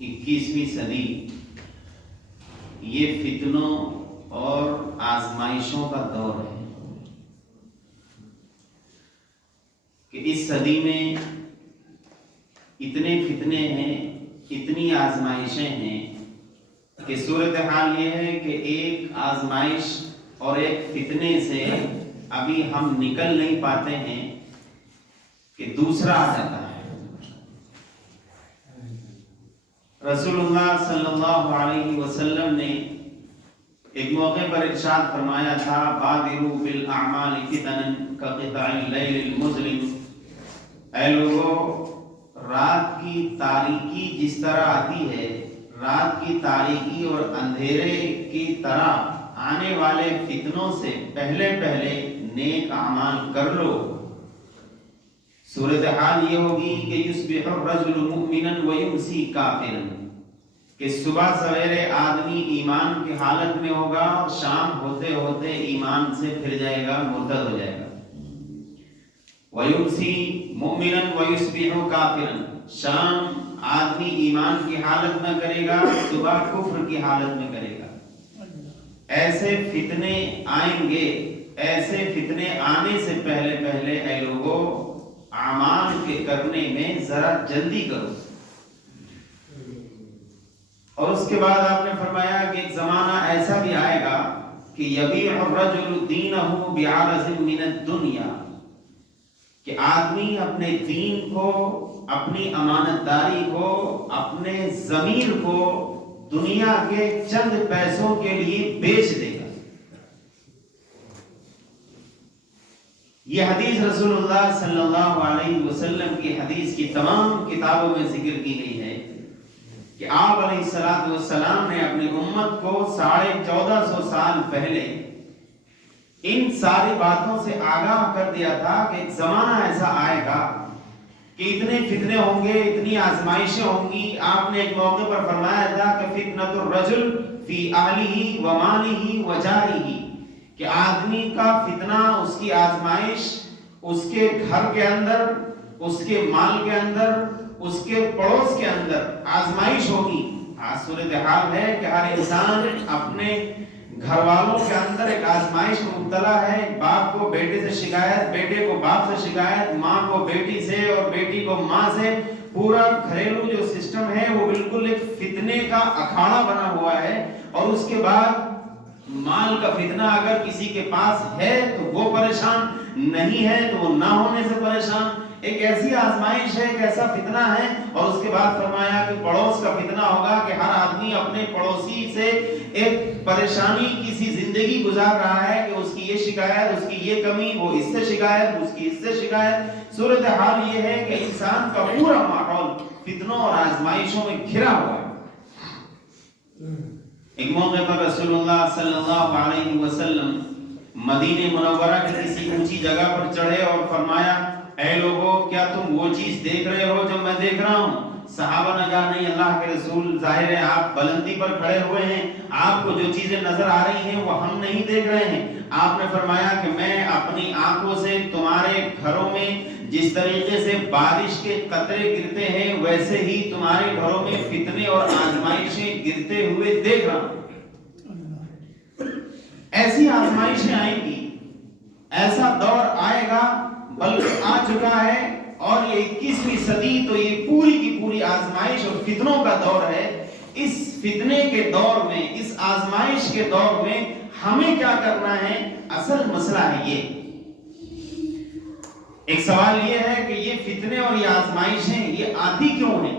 21ویں صدی یہ فتنوں اور آزمائشوں کا دور ہے کہ اس صدی میں اتنے فتنے ہیں، اتنی آزمائشیں ہیں کہ صورتحال یہ ہے کہ ایک آزمائش اور ایک فتنے سے ابھی ہم نکل نہیں پاتے ہیں کہ دوسرا آ جاتا ہے۔ رسول اللہ صلی اللہ علیہ وسلم نے ایک موقع پر ارشاد فرمایا تھا، بادروا بالاعمال فتنا کقطع اللیل المظلم، اے لوگوں رات کی تاریکی جس طرح آتی ہے، رات کی تاریکی اور اندھیرے کی طرح آنے والے فتنوں سے پہلے پہلے نیک اعمال کر لو۔ صورتحال یہ ہوگی کہ یصبح الرجل مؤمنا ویمسی کافرا، کہ صبح سویرے آدمی ایمان کی حالت میں ہوگا اور شام ہوتے ہوتے ایمان سے پھر جائے گا، مرتد ہو جائے گا۔ ویمسی مؤمنا ویصبح کافرا، شام آدمی ایمان کی حالت میں کرے گا، صبح کفر کی حالت میں کرے گا۔ ایسے فتنے آئیں گے، ایسے فتنے آنے سے پہلے پہلے اے لوگوں اعمال کے کرنے میں ذرا جلدی کرو۔ اور اس کے بعد آپ نے فرمایا کہ ایک زمانہ ایسا بھی آئے گا کہ یبیع الرجل دینہ بعرض من الدنیا، کہ آدمی اپنے دین کو، اپنی امانت داری کو، اپنے ضمیر کو دنیا کے چند پیسوں کے لیے بیچ دے گا۔ یہ حدیث رسول اللہ صلی اللہ علیہ وسلم کی حدیث کی تمام کتابوں میں ذکر کی گئی ہے کہ آپ علیہ الصلوۃ والسلام نے اپنی امت کو 1450 سال پہلے ان ساری باتوں سے آگاہ کر دیا تھا کہ ایک زمانہ ایسا آئے گا کہ اتنے فتنے ہوں گے، اتنی آزمائشیں ہوں گی۔ آپ نے ایک موقع پر فرمایا تھا کہ فتنۃ الرجل فی اہلہ ومالہ وجارہ، کہ آدمی کا فتنہ، اس کی آزمائش اس کے گھر کے اندر، اس کے مال کے اندر، اس کے پڑوس کے اندر آزمائش ہوگی۔ آج صورتحال ہے کہ ہر انسان اپنے گھر والوں کے اندر ایک آزمائش میں مبتلا ہے۔ باپ کو بیٹے سے شکایت، بیٹے کو باپ سے شکایت، ماں کو بیٹی سے اور بیٹی کو ماں سے۔ پورا گھریلو جو سسٹم ہے وہ بالکل ایک فتنے کا اکھاڑا بنا ہوا ہے۔ اور اس کے بعد مال کا فتنہ، اگر کسی کے پاس ہے تو وہ پریشان، نہیں ہے تو وہ نہ ہونے سے پریشان۔ ایک ایسی آزمائش ہے، ایک ایسا فتنہ ہے۔ اور اس کے بعد فرمایا کہ پڑوس کا فتنہ ہوگا کہ ہر آدمی اپنے پڑوسی سے ایک پریشانی کی سی زندگی گزار رہا ہے کہ اس کی یہ شکایت، اس کی یہ کمی، وہ اس سے شکایت، اس کی اس سے شکایت۔ صورتحال یہ ہے کہ انسان کا پورا ماحول فتنوں اور آزمائشوں میں گھرا ہوا ہے۔ ایک موقع پر رسول اللہ صلی اللہ علیہ وسلم مدینہ منورہ کی کسی اونچی جگہ پر چڑھے اور فرمایا، اے لوگو کیا تم وہ چیز دیکھ رہے ہو جو میں دیکھ رہا ہوں؟ صحابہ نے کہا نہیں اللہ کے رسول، ظاہر ہے آپ بلندی پر کھڑے ہوئے ہیں، آپ کو جو چیزیں نظر آ رہی ہیں وہ ہم نہیں دیکھ رہے ہیں۔ آپ نے فرمایا کہ میں اپنی آنکھوں سے تمہارے گھروں میں جس طریقے سے بارش کے قطرے گرتے ہیں ویسے ہی تمہارے گھروں میں فتنے اور آزمائشیں گرتے ہوئے دیکھ رہا ہوں۔ ایسی آزمائشیں آئیں گی، ایسا دور آئے گا، بلکہ آ چکا ہے۔ اور یہ 21ویں صدی تو یہ پوری کی پوری آزمائش اور فتنوں کا دور ہے۔ اس فتنے کے دور میں، اس آزمائش کے دور میں ہمیں کیا کرنا ہے؟ اصل مسئلہ ہے یہ۔ ایک سوال یہ ہے کہ یہ فتنے اور یہ آزمائشیں یہ آتی کیوں ہیں؟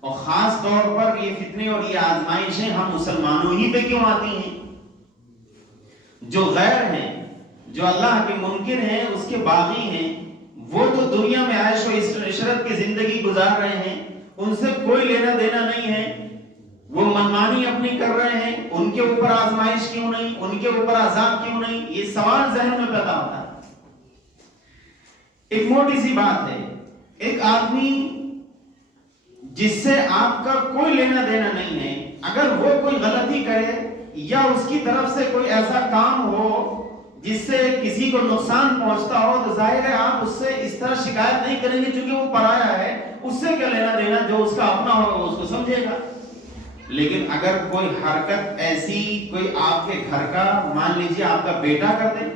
اور خاص طور پر یہ فتنے اور یہ آزمائشیں ہم مسلمانوں ہی پہ کیوں آتی ہیں؟ جو غیر ہیں، جو اللہ کے منکر ہیں، اس کے باغی ہیں، وہ تو دنیا میں عیش و عشرت کی زندگی گزار رہے ہیں، ان سے کوئی لینا دینا نہیں ہے، وہ منمانی اپنی کر رہے ہیں، ان کے اوپر آزمائش کیوں نہیں، ان کے اوپر عذاب کیوں نہیں؟ یہ سوال ذہن میں پیدا ہوتا ہے۔ ایک موٹی سی بات ہے، ایک آدمی جس سے آپ کا کوئی لینا دینا نہیں ہے، اگر وہ کوئی غلطی کرے یا اس کی طرف سے کوئی ایسا کام ہو جس سے کسی کو نقصان پہنچتا ہو تو ظاہر ہے آپ اس سے اس طرح شکایت نہیں کریں گے، چونکہ وہ پرایا ہے، اس سے کیا لینا دینا، جو اس کا اپنا ہوگا وہ اس کو سمجھے گا۔ لیکن اگر کوئی حرکت ایسی کوئی آپ کے گھر کا، مان لیجیے آپ کا بیٹا کر دے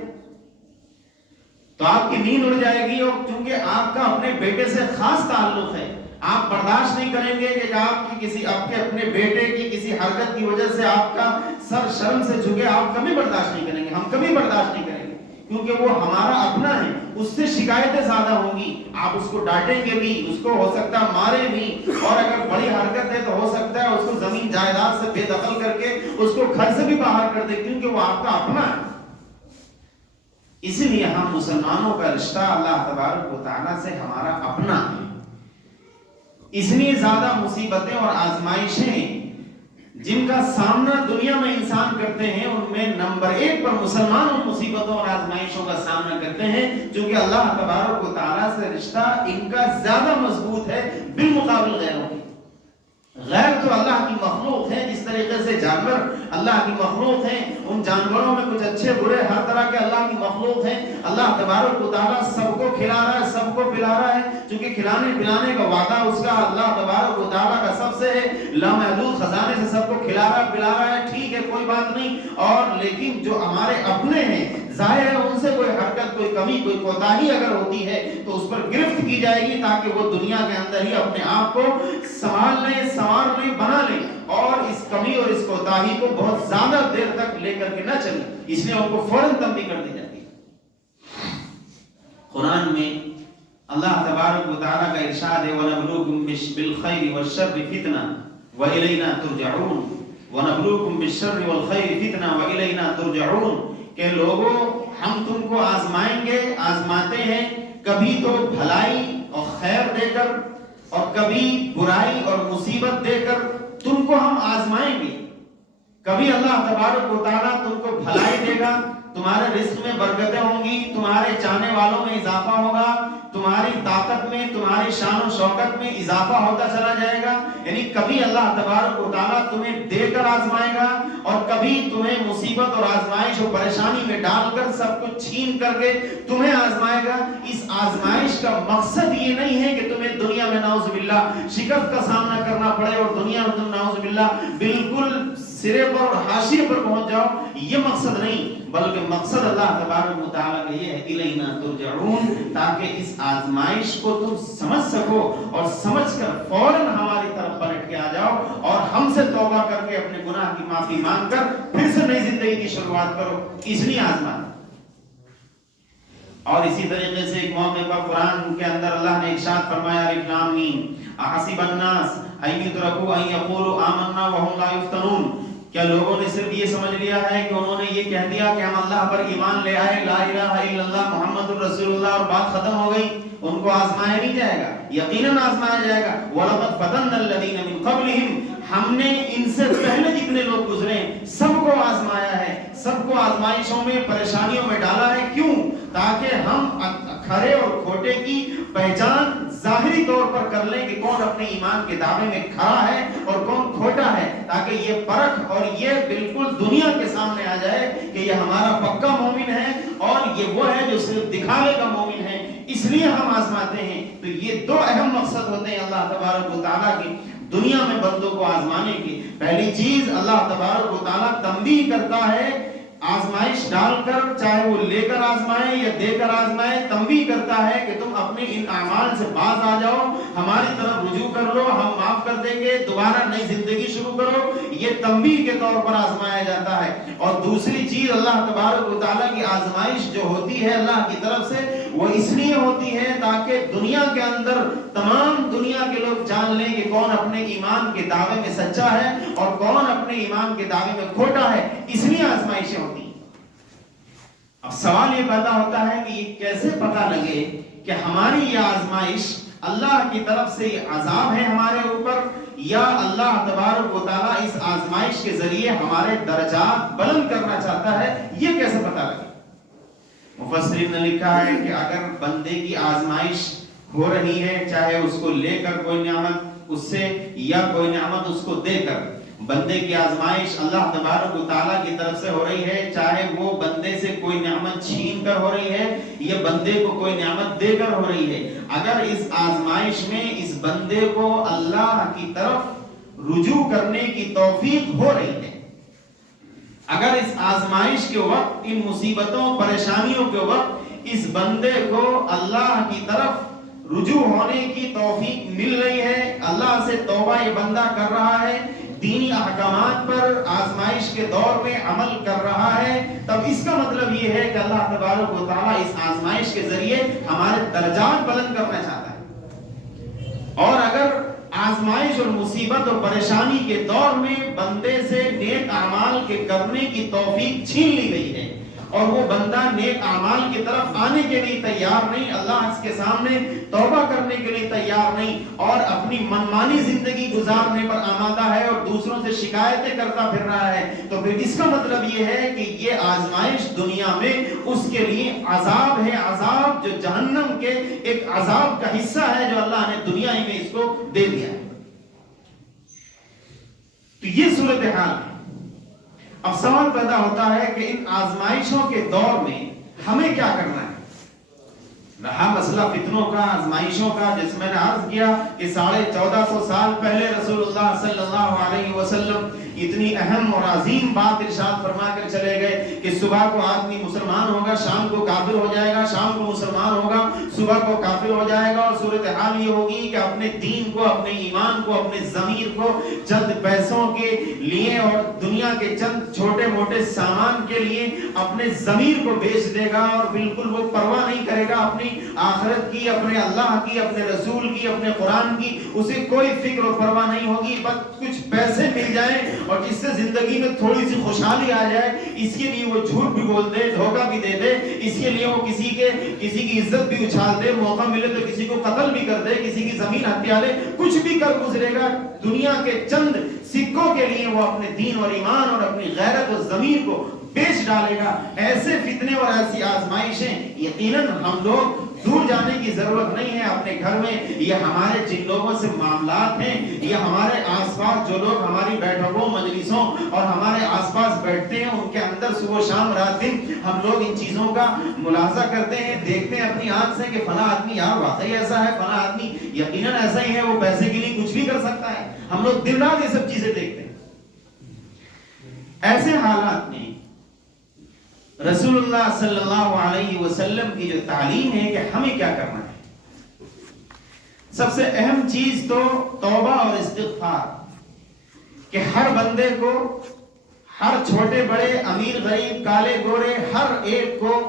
تو آپ کی نیند اڑ جائے گی، اور چونکہ آپ کا اپنے بیٹے سے خاص تعلق ہے، آپ برداشت نہیں کریں گے کہ آپ کی کسی آپ کے اپنے بیٹے کی کسی حرکت کی وجہ سے آپ کا سر شرم سے جھکے، آپ کبھی برداشت نہیں کریں گے، ہم کبھی برداشت نہیں کریں گے، کیونکہ وہ ہمارا اپنا ہے، اس سے شکایتیں زیادہ ہوں گی، آپ اس کو ڈانٹیں گے بھی، اس کو ہو سکتا ہے مارے بھی، اور اگر بڑی حرکت ہے تو ہو سکتا ہے اس کو زمین جائیداد سے بے دخل کر کے اس کو گھر سے بھی باہر کر دے، کیونکہ وہ آپ کا اپنا ہے۔ اسی لیے ہم مسلمانوں کا رشتہ اللہ تبارک و تعالیٰ سے ہمارا اپنا ہے۔ اس لیے زیادہ مصیبتیں اور آزمائشیں جن کا سامنا دنیا میں انسان کرتے ہیں، ان میں نمبر 1 پر مسلمان ان مصیبتوں اور آزمائشوں کا سامنا کرتے ہیں، چونکہ اللہ تبارک و تعالیٰ سے رشتہ ان کا زیادہ مضبوط ہے بالمقابل غیروں کے۔ غیر تو اللہ کی مخلوق ہے، جس طریقے سے جانور اللہ کی مخلوق ہیں، ان جانوروں میں کچھ اچھے برے ہر طرح کے اللہ کی مخلوق ہیں، اللہ تبارک و تعالیٰ سب کو کھلا رہا ہے، سب کو پلا رہا ہے، چونکہ کھلانے پلانے کا وعدہ اس کا اللہ تبارک و تعالیٰ کا سب سے ہے، لامحدود خزانے سے سب کو کھلا رہا پلا رہا ہے، ٹھیک ہے کوئی بات نہیں، اور لیکن جو ہمارے اپنے ہیں ظاہر ہے ان سے کوئی حرکت، کوئی کمی، کوئی کوتاہی اگر ہوتی ہے تو اس پر گرفت کی جائے گی، تاکہ وہ دنیا کے اندر ہی اپنے آپ کو سنبھال لیں، سنوار لیں، بنا لیں، اور اس کمی اور اس کوتاہی کو بہت زیادہ دیر تک لے کر کے نہ چلیں، اس لیے ان کو فوراً تنبیہ کر دی جاتی ہے۔ قرآن میں اللہ تبارک و تعالیٰ کا ارشاد ہے وَنَبْلُوكُمْ بِالْخَيْرِ وَالشَّرِّ فِتْنَةً وَإِلَيْنَا تُرْجَعُونَ وَنَبْلُوكُمْ بِالشَّرِّ وَالْخَيْرِ فِتْنَةً وَإِلَيْنَا تُرْجَعُونَ، کہ لوگوں ہم تم کو آزمائیں گے، آزماتے ہیں، کبھی تو بھلائی اور خیر دے کر، اور کبھی برائی اور مصیبت دے کر تم کو ہم آزمائیں گے۔ کبھی اللہ تبارک و تعالیٰ تم کو بھلائی دے گا، تمہارے رزق میں برکتیں ہوں گی، تمہارے چاہنے والوں میں اضافہ ہوگا، تمہاری طاقت میں، تمہاری شان و شوکت میں اضافہ ہوتا چلا جائے گا، یعنی کبھی اللہ تبارک و تعالیٰ تمہیں دے کر آزمائے گا، اور کبھی تمہیں مصیبت اور آزمائش اور پریشانی میں ڈال کر سب کچھ چھین کر کے تمہیں آزمائے گا۔ اس آزمائش کا مقصد یہ نہیں ہے کہ تمہیں دنیا میں نعوذ باللہ شکست کا سامنا کرنا پڑے اور دنیا میں تم نعوذ باللہ بالکل سرے پر اور حاشیے پر پہنچ جاؤ، یہ مقصد نہیں، بلکہ مقصد اللہ تبارک و تعالیٰ کا یہ ہے الینا ترجعون، تاکہ اس آزمائش کو تم سمجھ سکو اور سمجھ کر فوراً ہماری طرف پلٹ کے آ جاؤ، اور ہم سے توبہ کر کے اپنے گناہ کی معافی مانگ کر پھر سے نئی زندگی کی شروعات کرو، اس لیے آزمائش۔ اور اسی طریقے سے ایک موقع پر قرآن کے اندر اللہ نے ارشاد فرمایا الف لام میم احسب الناس ان یترکوا ان یقولوا آمنا وهم لا یفتنون، کیا لوگوں نے صرف یہ سمجھ لیا ہے کہ انہوں نے یہ کہہ دیا کہ ہم اللہ پر ایمان لے آئے، لا الہ الا اللہ محمد الرسول اللہ، اور بات ختم ہو گئی، ان کو آزمایا نہیں جائے گا، یقیناً آزمایا جائے گا۔ وَلَقَدْ فَتَنَّا الَّذِينَ مِن قَبْلِهِمْ، ہم نے ان سے پہلے جتنے لوگ گزرے سب کو آزمایا ہے، سب کو آزمائشوں میں پریشانیوں میں ڈالا ہے، کیوں؟ تاکہ ہم کھرے اور کھوٹے کی پہچان ظاہری طور پر کر لیں کہ کون اپنے ایمان کے دعوے میں کھڑا ہے اور کون کھوٹا ہے، تاکہ یہ پرکھ اور یہ بالکل دنیا کے سامنے آ جائے کہ یہ ہمارا پکا مومن ہے اور یہ وہ ہے جو صرف دکھاوے کا مومن ہے، اس لیے ہم آزماتے ہیں۔ تو یہ دو اہم مقصد ہوتے ہیں اللہ تبارک و تعالیٰ کے دنیا میں بندوں کو آزمانے کی۔ پہلی چیز اللہ تبارک و تعالیٰ تنبیہ کرتا ہے آزمائش ڈال کر، چاہے وہ لے کر آزمائے یا دے کر آزمائے، تنبیہ کرتا ہے کہ تم اپنے ان اعمال سے باز آ جاؤ، ہماری طرف رجوع کر لو، ہم معاف کر دیں گے، دوبارہ نئی زندگی شروع کرو، یہ تنبیہ کے طور پر آزمایا جاتا ہے۔ اور دوسری چیز اللہ تبارک و تعالیٰ کی آزمائش جو ہوتی ہے اللہ کی طرف سے، وہ اس لیے ہوتی ہے تاکہ دنیا کے اندر تمام دنیا کے لوگ جان لیں کہ کون اپنے ایمان کے دعوے میں سچا ہے اور کون اپنے ایمان کے دعوے میں کھوٹا ہے، اس لیے آزمائشیں ہوتی ہیں۔ اب سوال یہ پیدا ہوتا ہے کہ یہ کیسے پتہ لگے کہ ہماری یہ آزمائش اللہ کی طرف سے یہ عذاب ہے ہمارے اوپر، یا اللہ تبارک و تعالیٰ اس آزمائش کے ذریعے ہمارے درجات بلند کرنا چاہتا ہے، یہ کیسے پتہ لگے؟ مفسرین نے لکھا ہے کہ اگر بندے کی آزمائش ہو رہی ہے، چاہے اس کو لے کر کوئی نعمت اس سے یا کوئی نعمت اس کو دے کر بندے کی آزمائش اللہ تبارک و تعالیٰ کی طرف سے ہو رہی ہے، چاہے وہ بندے سے کوئی نعمت چھین کر ہو رہی ہے یا بندے کو کوئی نعمت دے کر ہو رہی ہے، اگر اس آزمائش میں اس بندے کو اللہ کی طرف رجوع کرنے کی توفیق ہو رہی ہے، اگر اس آزمائش کے وقت ان مصیبتوں پریشانیوں کے وقت اس بندے کو اللہ کی طرف رجوع ہونے کی توفیق مل رہی ہے، اللہ سے توبہ یہ بندہ کر رہا ہے، دینی احکامات پر آزمائش کے دور میں عمل کر رہا ہے، تب اس کا مطلب یہ ہے کہ اللہ تبارک و تعالیٰ اس آزمائش کے ذریعے ہمارے درجات بلند کرنا چاہتا ہے۔ اور اگر آزمائش اور مصیبت اور پریشانی کے دور میں بندے سے نیک اعمال کے کرنے کی توفیق چھین لی گئی ہے اور وہ بندہ نیک اعمال کی طرف آنے کے لیے تیار نہیں، اللہ اس کے سامنے توبہ کرنے کے لیے تیار نہیں اور اپنی منمانی زندگی گزارنے پر آمادہ ہے اور دوسروں سے شکایتیں کرتا پھر رہا ہے، تو پھر اس کا مطلب یہ ہے کہ یہ آزمائش دنیا میں اس کے لیے عذاب ہے، عذاب جو جہنم کے ایک عذاب کا حصہ ہے جو اللہ نے دنیا ہی میں اس کو دے دیا ہے۔ تو یہ صورتحال ہے۔ اب سوال پیدا ہوتا ہے کہ ان آزمائشوں کے دور میں ہمیں کیا کرنا ہے؟ رہا مسئلہ فتنوں کا، آزمائشوں کا، جس میں نے عرض کیا کہ 1450 سال پہلے رسول اللہ صلی اللہ علیہ وسلم اتنی اہم اور عظیم بات ارشاد فرما کر چلے گئے کہ صبح کو آدمی مسلمان ہوگا، شام کو کافر ہو جائے گا، شام کو مسلمان ہوگا، صبح کو کافر ہو جائے گا، اور صورتحال یہ ہوگی کہ اپنے دین کو، اپنے ایمان کو، اپنے ضمیر کو چند پیسوں کے لیے اور دنیا کے چند چھوٹے موٹے سامان کے لیے اپنے ضمیر کو بیچ دے گا اور بالکل وہ پرواہ نہیں کرے گا اپنی آخرت کی، اپنے اللہ کی، اپنے رسول کی، اپنے قرآن کی، اسے کوئی فکر و پرواہ نہیں ہوگی، بس کچھ پیسے مل جائیں اور جس سے زندگی میں تھوڑی سی خوشحالی آ جائے اس کے لیے وہ جھوٹ بھی بول دے، دھوکہ بھی دے دے، اس کے لیے وہ کسی کی عزت بھی اچھال دے، موقع ملے تو کسی کو قتل بھی کر دے، کسی کی زمین ہتھیا لے، کچھ بھی کر گزرے گا دنیا کے چند سکوں کے لیے، وہ اپنے دین اور ایمان اور اپنی غیرت اور ضمیر کو بیچ ڈالے گا۔ ایسے فتنے اور ایسی آزمائشیں یقیناً ہم لوگ دور جانے کی ضرورت نہیں ہے، اپنے گھر میں یہ ہمارے جن لوگوں سے معاملات ہیں، یہ ہمارے آس پاس جو لوگ ہماری بیٹھکوں، مجلسوں اور ہمارے آس پاس بیٹھتے ہیں، ان کے اندر صبح شام رات دن ہم لوگ ان چیزوں کا ملاحظہ کرتے ہیں، دیکھتے ہیں اپنی آنکھ سے کہ فلاں آدمی یار واقعی ایسا ہے، فلاں آدمی یقیناً ایسا ہی ہے، وہ پیسے کے لیے کچھ بھی کر سکتا ہے۔ ہم لوگ دن رات یہ سب چیزیں دیکھتے ہیں۔ ایسے حالات میں رسول اللہ صلی اللہ علیہ وسلم کی جو تعلیم ہے کہ ہمیں کیا کرنا ہے، سب سے اہم چیز تو توبہ اور استغفار، کہ ہر بندے کو، ہر چھوٹے بڑے، امیر غریب، کالے گورے، ہر ایک کو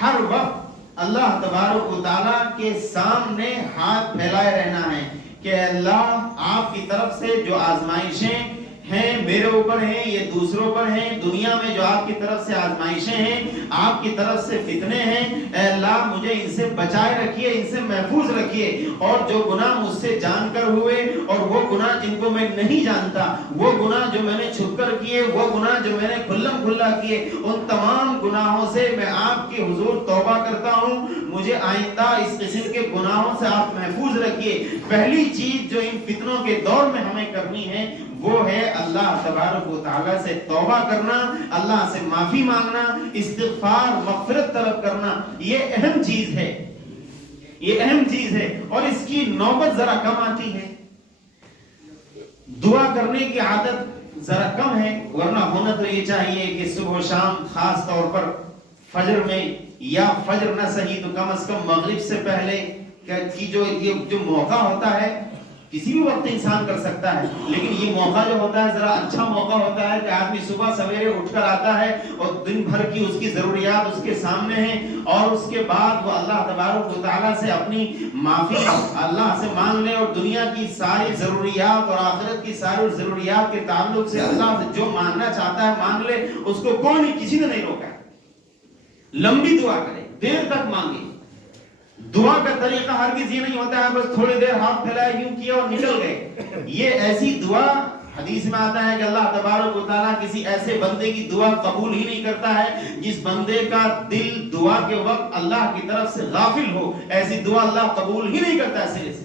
ہر وقت اللہ تبارک و تعالیٰ کے سامنے ہاتھ پھیلائے رہنا ہے کہ اللہ آپ کی طرف سے جو آزمائشیں ہیں میرے اوپر ہیں، یہ دوسروں پر ہیں، دنیا میں جو آپ کی طرف سے آزمائشیں ہیں، آپ کی طرف سے فتنے ہیں، اے اللہ مجھے ان سے بچائے رکھیے، ان سے محفوظ رکھیے، اور جو گناہ مجھ سے جان کر ہوئے اور وہ گناہ جن کو میں نہیں جانتا، وہ گناہ جو میں نے چھپ کر کیے، وہ گناہ جو میں نے کھلم کھلا کیے، ان تمام گناہوں سے میں آپ کے حضور توبہ کرتا ہوں، مجھے آئندہ اس قسم کے گناہوں سے آپ محفوظ رکھیے۔ پہلی چیز جو ان فتنوں کے دور میں ہمیں کرنی ہے وہ ہے اللہ تبارک و تعالیٰ سے توبہ کرنا، اللہ سے معافی مانگنا، استغفار، مغفرت طلب کرنا۔ یہ اہم چیز ہے، یہ اہم چیز ہے، اور اس کی نوبت ذرا کم آتی ہے، دعا کرنے کی عادت ذرا کم ہے، ورنہ ہونا تو یہ چاہیے کہ صبح و شام، خاص طور پر فجر میں، یا فجر نہ صحیح تو کم از کم مغرب سے پہلے کی جو موقع ہوتا ہے، کسی بھی وقت انسان کر سکتا ہے، لیکن یہ موقع جو ہوتا ہے ذرا اچھا موقع ہوتا ہے کہ آدمی صبح سویرے اٹھ کر آتا ہے اور دن بھر کی اس کی ضروریات اس کے سامنے ہیں، اور اس کے بعد وہ اللہ تبارک و تعالیٰ سے اپنی معافی اللہ سے مانگ لے، اور دنیا کی ساری ضروریات اور آخرت کی ساری ضروریات کے تعلق سے اللہ سے جو مانگنا چاہتا ہے مانگ لے، اس کو کوئی کسی نے نہیں روکا۔ لمبی دعا کرے، دیر تک مانگے۔ دعا کا طریقہ ہرگز یہ نہیں ہوتا ہے بس تھوڑی دیر ہاتھ پھیلائے، یوں کیا اور نکل گئے۔ یہ ایسی دعا، حدیث میں آتا ہے کہ اللہ تبارک و تعالیٰ کسی ایسے بندے کی دعا قبول ہی نہیں کرتا ہے جس بندے کا دل دعا کے وقت اللہ کی طرف سے غافل ہو، ایسی دعا اللہ قبول ہی نہیں کرتا ہے سرے سے۔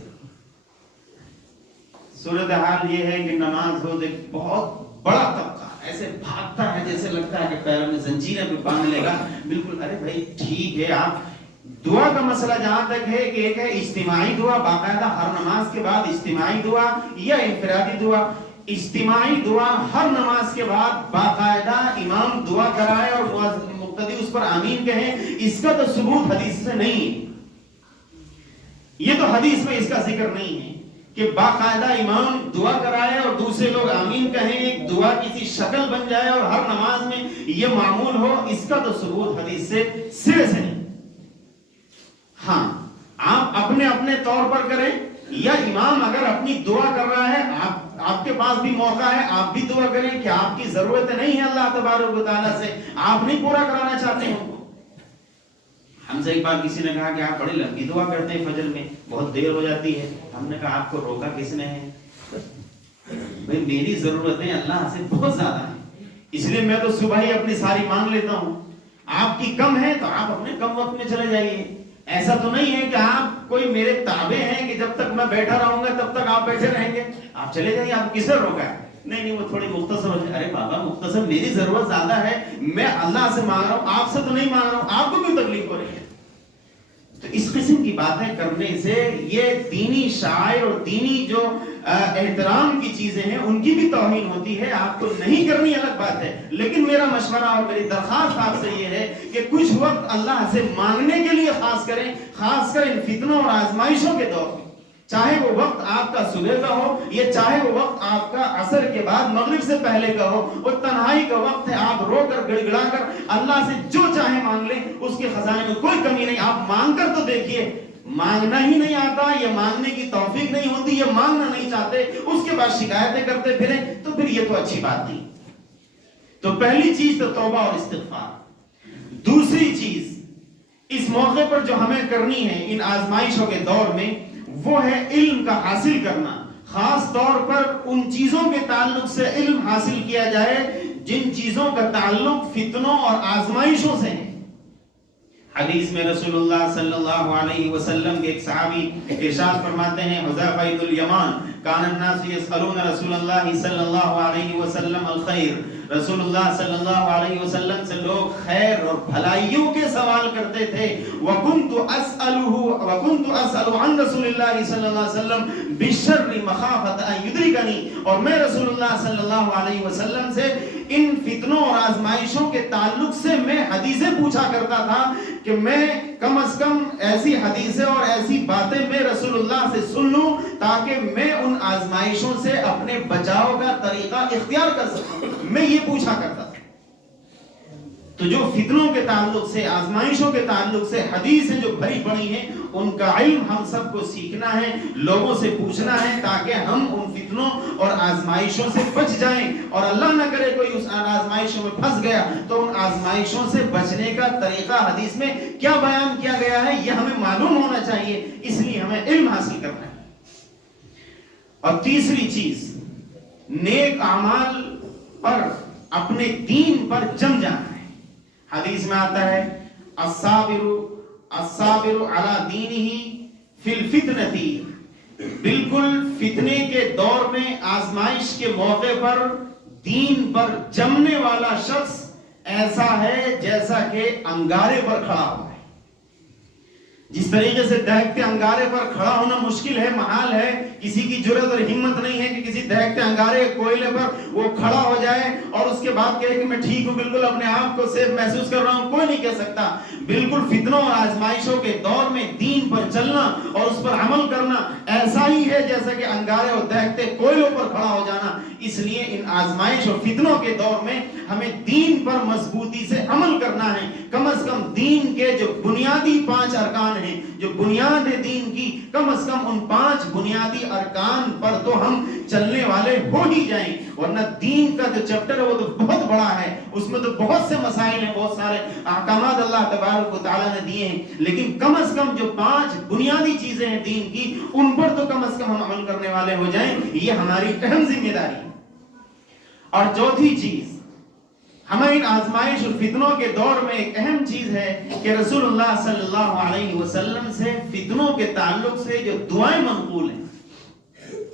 صورتحال یہ ہے کہ نماز ہو ایک بہت بڑا طبقہ ایسے بھاگتا ہے جیسے لگتا ہے کہ پیروں میں زنجیریں پہ باندھ لے گا. بالکل ارے بھائی ٹھیک ہے. آپ دعا کا مسئلہ جہاں تک ہے کہ ایک ہے اجتماعی دعا باقاعدہ ہر نماز کے بعد اجتماعی دعا یا انفرادی دعا. اجتماعی دعا ہر نماز کے بعد باقاعدہ امام دعا کرائے اور مقتدی اس پر آمین کہیں, اس کا تو ثبوت حدیث سے نہیں ہے. یہ تو حدیث میں اس کا ذکر نہیں ہے کہ باقاعدہ امام دعا کرائے اور دوسرے لوگ آمین کہیں, ایک دعا کسی شکل بن جائے اور ہر نماز میں یہ معمول ہو, اس کا تو ثبوت حدیث سے سرے سے نہیں. ہاں آپ اپنے اپنے طور پر کریں یا امام اگر اپنی دعا کر رہا ہے آپ کے پاس بھی موقع ہے, آپ بھی دعا کریں کہ آپ کی ضرورت نہیں ہے اللہ تبارک و تعالیٰ سے, آپ نہیں پورا کرانا چاہتے ہیں. ہم سے ایک بار کسی نے کہا کہ آپ بڑی لمبی دعا کرتے ہیں فجر میں, بہت دیر ہو جاتی ہے. ہم نے کہا آپ کو روکا کس نے ہے؟ بھئی میری ضرورتیں اللہ سے بہت زیادہ ہیں, اس لیے میں تو صبح ہی اپنی ساری مانگ لیتا ہوں. آپ کی کم ہے تو آپ اپنے کم وقت میں چلے جائیے. ایسا تو نہیں ہے کہ آپ کوئی میرے تابع ہیں کہ جب تک میں بیٹھا رہوں گا تب تک آپ بیٹھے رہیں گے, آپ چلے جائیے. آپ کسے روکا ہے؟ نہیں وہ تھوڑی مختصر ہو جائے. ارے بابا مختصر میری ضرورت زیادہ ہے, میں اللہ سے مانگ رہا ہوں, آپ سے تو نہیں مانگ رہا ہوں, آپ کو کیوں تکلیف ہو رہی ہے؟ تو اس قسم کی باتیں کرنے سے یہ دینی شعائر اور دینی جو احترام کی چیزیں ہیں ان کی بھی توہین ہوتی ہے. آپ کو نہیں کرنی الگ بات ہے, لیکن میرا مشورہ اور میری درخواست آپ سے یہ ہے کہ کچھ وقت اللہ سے مانگنے کے لیے خاص کریں, خاص کر ان فتنوں اور آزمائشوں کے دور میں. چاہے وہ وقت آپ کا صبح کا ہو یا چاہے وہ وقت آپ کا عصر کے بعد مغرب سے پہلے کا ہو, وہ تنہائی کا وقت ہے. آپ رو کر گڑ گڑا کر اللہ سے جو چاہے مانگ لیں, اس کے خزانے میں کوئی کمی نہیں. آپ مانگ کر تو دیکھیے, مانگنا ہی نہیں آتا یا مانگنے کی توفیق نہیں ہوتی یا مانگنا نہیں چاہتے, اس کے بعد شکایتیں کرتے پھریں تو پھر یہ تو اچھی بات نہیں. تو پہلی چیز تو توبہ اور استغفار. دوسری چیز اس موقع پر جو ہمیں کرنی ہے ان آزمائشوں کے دور میں, وہ ہے علم کا حاصل کرنا. خاص طور پر ان چیزوں کے تعلق سے علم حاصل کیا جائے جن چیزوں کا تعلق فتنوں اور آزمائشوں سے ہے. حدیث میں رسول اللہ صلی اللہ علیہ وسلم کے ایک صحابی ارشاد فرماتے ہیں, حذیفہ بن الیمان, کان الناس یسألون رسول اللہ صلی اللہ علیہ وسلم الخیر. رسول اللہ صلی اللہ علیہ وسلم سے لوگ خیر اور بھلائیوں کے سوال کرتے تھے. وَكُنْتُ أَسْأَلُ عَنْ رسول اللہ صلی اللہ علیہ وسلم بِالشَّرِّ مَخَافَةَ أَنْ يُدْرِكَنِي. اور میں رسول اللہ صلی اللہ علیہ وسلم سے ان فتنوں اور آزمائشوں کے تعلق سے میں حدیثیں پوچھا کرتا تھا کہ میں کم از کم ایسی حدیثیں اور ایسی باتیں میں رسول اللہ سے سن لوں تاکہ میں ان آزمائشوں سے اپنے بچاؤ کا طریقہ اختیار کر سکوں. میں یہ پوچھا کرتا تھا. تو جو فتنوں کے تعلق سے, آزمائشوں کے تعلق سے حدیثیں جو بھری پڑی ہیں, ان کا علم ہم سب کو سیکھنا ہے, لوگوں سے پوچھنا ہے تاکہ ہم ان فتنوں اور آزمائشوں سے بچ جائیں. اور اللہ نہ کرے کوئی اس آزمائشوں میں پھنس گیا تو ان آزمائشوں سے بچنے کا طریقہ حدیث میں کیا بیان کیا گیا ہے یہ ہمیں معلوم ہونا چاہیے. اس لیے ہمیں علم حاصل کرنا ہے. اور تیسری چیز, نیک اعمال پر, اپنے دین پر جم جانا ہے. حدیث میں آتا ہے الصابر علی دینہ فی الفتنۃ. بالکل فتنے کے دور میں, آزمائش کے موقع پر دین پر جمنے والا شخص ایسا ہے جیسا کہ انگارے پر کھڑا ہوا ہے. جس طریقے سے دہکتے انگارے پر کھڑا ہونا مشکل ہے, محال ہے, کسی کی جرأت اور ہمت نہیں ہے کہ کسی دہکتے انگارے کوئلے پر وہ کھڑا ہو جائے اور اس کے بعد کہے کہ میں ٹھیک ہوں, بالکل اپنے آپ کو سیف محسوس کر رہا ہوں. کوئی نہیں کہہ سکتا. بالکل فتنوں اور آزمائشوں کے دور میں دین پر چلنا اور اس پر عمل کرنا ایسا ہی ہے جیسا کہ انگارے اور دہکتے کوئلوں پر کھڑا ہو جانا. اس لیے ان آزمائش اور فتنوں کے دور میں ہمیں دین پر مضبوطی سے عمل کرنا ہے. کم از کم دین کے جو بنیادی 5 ارکان ہیں, جو بنیاد ہے دین کی, کم از کم ان 5 بنیادی ارکان پر تو ہم چلنے والے ہو ہی جائیں. ورنہ دین کا جو چیپٹر ہے وہ تو بہت بڑا ہے, اس میں تو بہت سے مسائل ہیں, بہت سارے احکامات اللہ تبارک و تعالیٰ نے دیے ہیں, لیکن کم از کم جو 5 بنیادی چیزیں ہیں دین کی, ان پر تو کم از کم ہم عمل کرنے والے ہو جائیں. یہ ہماری اہم ذمہ داری ہے. اور چوتھی چیز, ہمیں ان آزمائش اور فتنوں کے دور میں ایک اہم چیز ہے کہ رسول اللہ صلی اللہ علیہ وسلم سے فتنوں کے تعلق سے جو دعائیں منقول ہیں,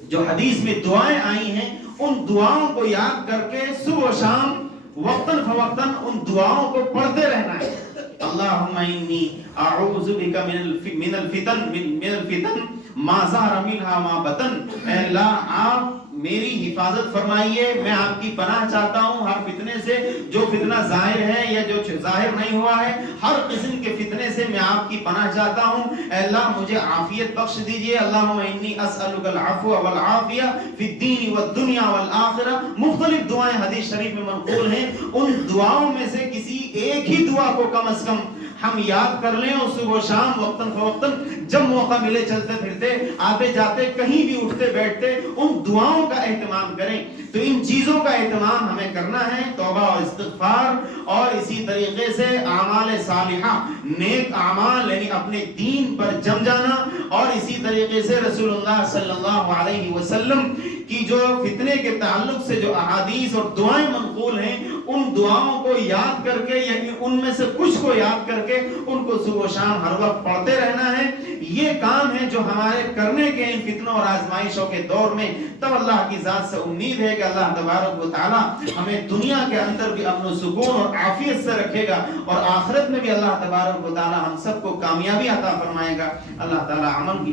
جو حدیث میں دعائیں آئی ہیں ان دعاؤں کو یاد کر کے صبح و شام وقتاً فوقتاً ان دعاؤں کو پڑھتے رہنا ہے. اللہم انی اعوذ بک من الفتن ما ظہر منہا ما بطن. اے اللہ آپ میری حفاظت فرمائیے، میں آپ کی پناہ چاہتا ہوں ہر فتنے سے، جو فتنہ ظاہر ہے یا جو ظاہر نہیں ہوا ہے، ہر قسم کے فتنے سے میں آپ کی پناہ چاہتا ہوں. اے اللہ مجھے عافیت بخش دیجئے. اللہم انی اسألک العفو والعافیہ فی الدین والدنیا والآخرہ. مختلف دعائیں حدیث شریف میں منقول ہیں. ان دعاؤں میں سے کسی ایک ہی دعا کو کم از کم ہم یاد کر لیں اور صبح و شام وقتاً فوقتاً جب موقع ملے چلتے پھرتے آتے جاتے کہیں بھی اٹھتے بیٹھتے ان دعاؤں کا اہتمام کریں. تو ان چیزوں کا اہتمام ہمیں کرنا ہے، توبہ اور استغفار، اور اسی طریقے سے اعمال صالحہ، نیک اعمال یعنی اپنے دین پر جم جانا، اور اسی طریقے سے رسول اللہ صلی اللہ علیہ وسلم کی جو فتنے کے تعلق سے جو احادیث اور دعائیں منقول ہیں ان دعاؤں کو یاد کر کے، یعنی ان میں سے کچھ کو یاد کر کے ان کو صبح و شام ہر وقت پڑھتے رہنا ہے. یہ کام ہے جو ہمارے کرنے کے ان فتنوں اور آزمائشوں کے دور میں. تب اللہ کی ذات سے امید ہے کہ اللہ تبارک و تعالی ہمیں دنیا کے اندر بھی امن و سکون اور عافیت سے رکھے گا، اور آخرت میں بھی اللہ تبارک و تعالی ہم سب کو کامیابی عطا فرمائے گا. اللہ تعالی عمل کی